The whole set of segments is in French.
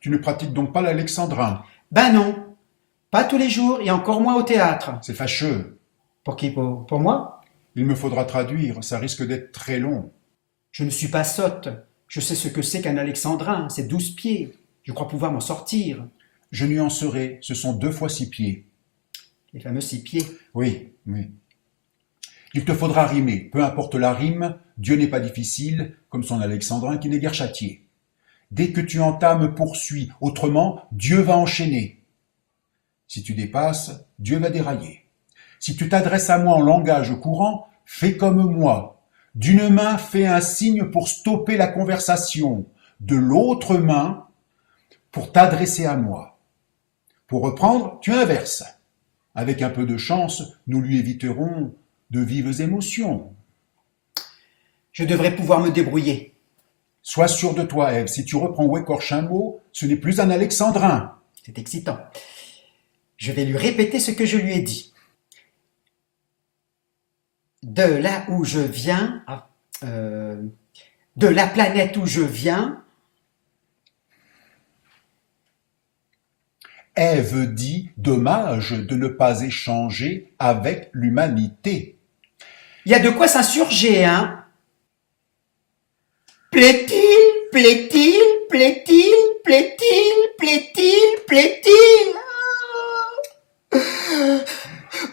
Tu ne pratiques donc pas l'alexandrin. Ben non, pas tous les jours et encore moins au théâtre. C'est fâcheux. Pour qui? Pour moi? Il me faudra traduire, ça risque d'être très long. Je ne suis pas sotte. Je sais ce que c'est qu'un alexandrin, c'est 12 pieds. Je crois pouvoir m'en sortir. Je nuancerai, ce sont 2 fois 6 pieds. Les fameux 6 pieds. Oui, oui. Il te faudra rimer, peu importe la rime, Dieu n'est pas difficile, comme son alexandrin qui n'est guère châtié. Dès que tu entames, poursuis, autrement, Dieu va enchaîner. Si tu dépasses, Dieu va dérailler. Si tu t'adresses à moi en langage courant, fais comme moi. D'une main, fais un signe pour stopper la conversation. De l'autre main, pour t'adresser à moi. Pour reprendre, tu inverses. Avec un peu de chance, nous lui éviterons de vives émotions. Je devrais pouvoir me débrouiller. Sois sûr de toi, Ève, si tu reprends ou écorches un mot, ce n'est plus un alexandrin. C'est excitant. Je vais lui répéter ce que je lui ai dit. De là où je viens, de la planète où je viens, Ève dit, dommage de ne pas échanger avec l'humanité. il y a de quoi s'insurger, hein? Plaît-il, plaît-il, plaît-il, plaît-il, plaît-il, plaît-il?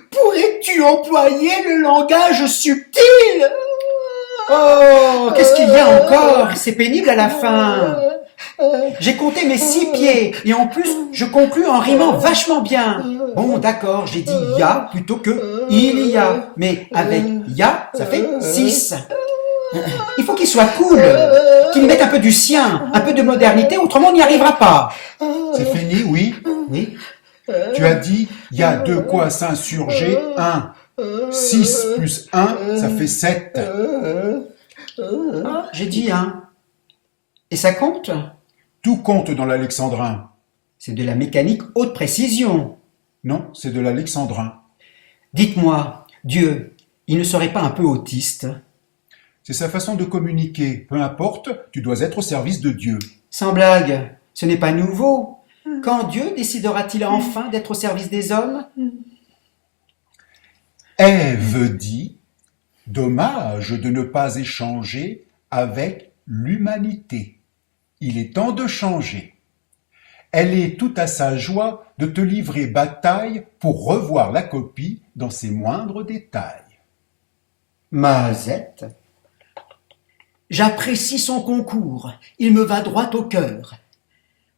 Pourrais-tu employer le langage subtil? Oh, qu'est-ce qu'il y a encore? C'est pénible à la fin. J'ai compté mes 6 pieds et en plus, je conclus en rimant vachement bien. Bon, d'accord, j'ai dit ya plutôt que il y a. Mais avec ya, ça fait 6. Il faut qu'il soit cool, qu'il mette un peu du sien, un peu de modernité, autrement on n'y arrivera pas. C'est fini, oui? Oui, Tu as dit, il y a de quoi s'insurger, 1. 6 plus 1, ça fait 7. j'ai dit un. Et ça compte? Tout compte dans l'alexandrin. C'est de la mécanique haute précision. Non, c'est de l'alexandrin. Dites-moi, Dieu, il ne serait pas un peu autiste? C'est sa façon de communiquer. Peu importe, tu dois être au service de Dieu. Sans blague, ce n'est pas nouveau. Quand Dieu décidera-t-il enfin d'être au service des hommes? Ève dit, dommage de ne pas échanger avec l'humanité. Il est temps de changer. Elle est tout à sa joie de te livrer bataille pour revoir la copie dans ses moindres détails. Mazette. J'apprécie son concours, il me va droit au cœur.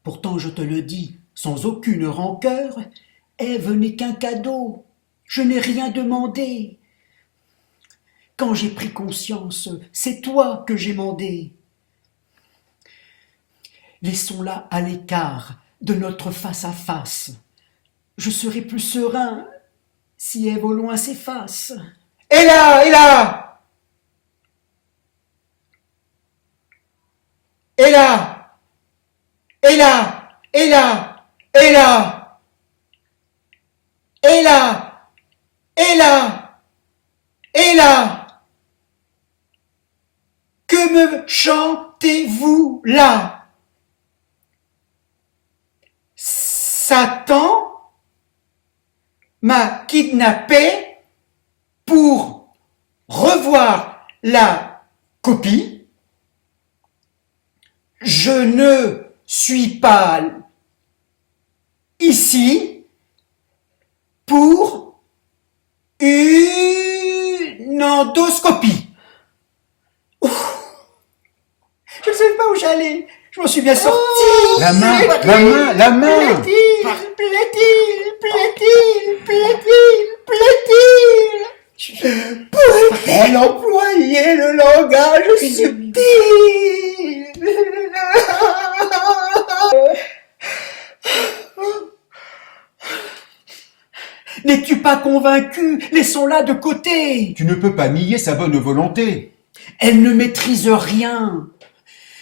Pourtant, je te le dis, sans aucune rancœur, Ève n'est qu'un cadeau, je n'ai rien demandé. Quand j'ai pris conscience, c'est toi que j'ai mandé. Laissons-la à l'écart de notre face à face. Je serai plus serein si Ève au loin s'efface. Et là, et là! Et là, et là, et là, et là, et là, et là, et là. Que me chantez-vous là? Satan m'a kidnappé pour revoir la copie. Je ne suis pas ici pour une endoscopie. Ouf. Je ne savais pas où j'allais. Je m'en suis bien sortie. La main, la main, la main! Plaît-il, plaît-il, plaît-il, plaît-il, plaît-il? Pourrait-elle employer le langage subtil? N'es-tu pas convaincu? Laissons-la de côté. Tu ne peux pas nier sa bonne volonté. Elle ne maîtrise rien.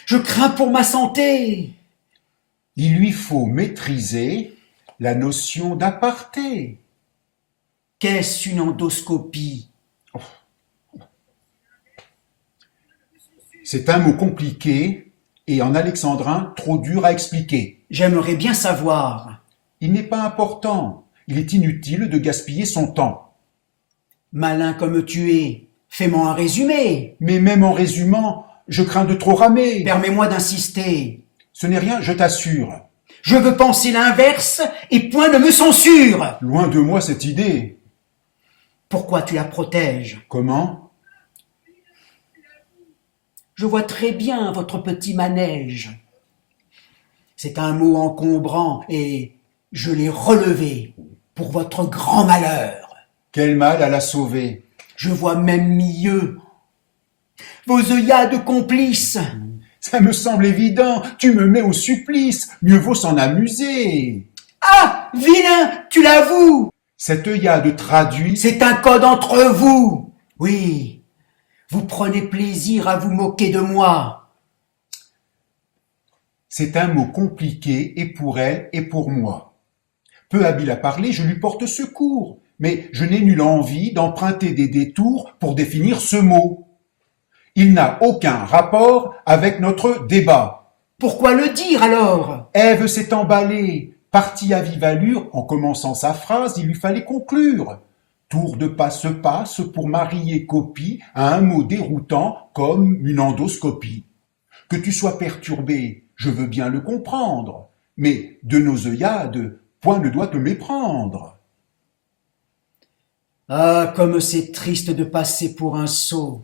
Je crains pour ma santé. Il lui faut maîtriser la notion d'aparté. Qu'est-ce une endoscopie? C'est un mot compliqué et en alexandrin trop dur à expliquer. J'aimerais bien savoir. Il n'est pas important. Il est inutile de gaspiller son temps. Malin comme tu es, fais-moi un résumé. Mais même en résumant, je crains de trop ramer. Permets-moi d'insister. Ce n'est rien, je t'assure. Je veux penser l'inverse et point ne me censure. Loin de moi cette idée. Pourquoi tu la protèges? Comment? Je vois très bien votre petit manège. C'est un mot encombrant et je l'ai relevé pour votre grand malheur. Quel mal à la sauver? Je vois même mieux vos œillades complices. Ça me semble évident, tu me mets au supplice, mieux vaut s'en amuser. Ah, vilain, tu l'avoues. Cette œillade traduit, C'est un code entre vous. Oui, vous prenez plaisir à vous moquer de moi. c'est un mot compliqué et pour elle et pour moi. Peu habile à parler, je lui porte secours, mais je n'ai nulle envie d'emprunter des détours pour définir ce mot. Il n'a aucun rapport avec notre débat. Pourquoi le dire alors? Ève s'est emballée, partie à vive allure, en commençant sa phrase, il lui fallait conclure. Tour de passe-passe pour marier copie à un mot déroutant comme une endoscopie. Que tu sois perturbé, je veux bien le comprendre, mais de nos œillades, point ne doit te méprendre. Ah, comme c'est triste de passer pour un sot.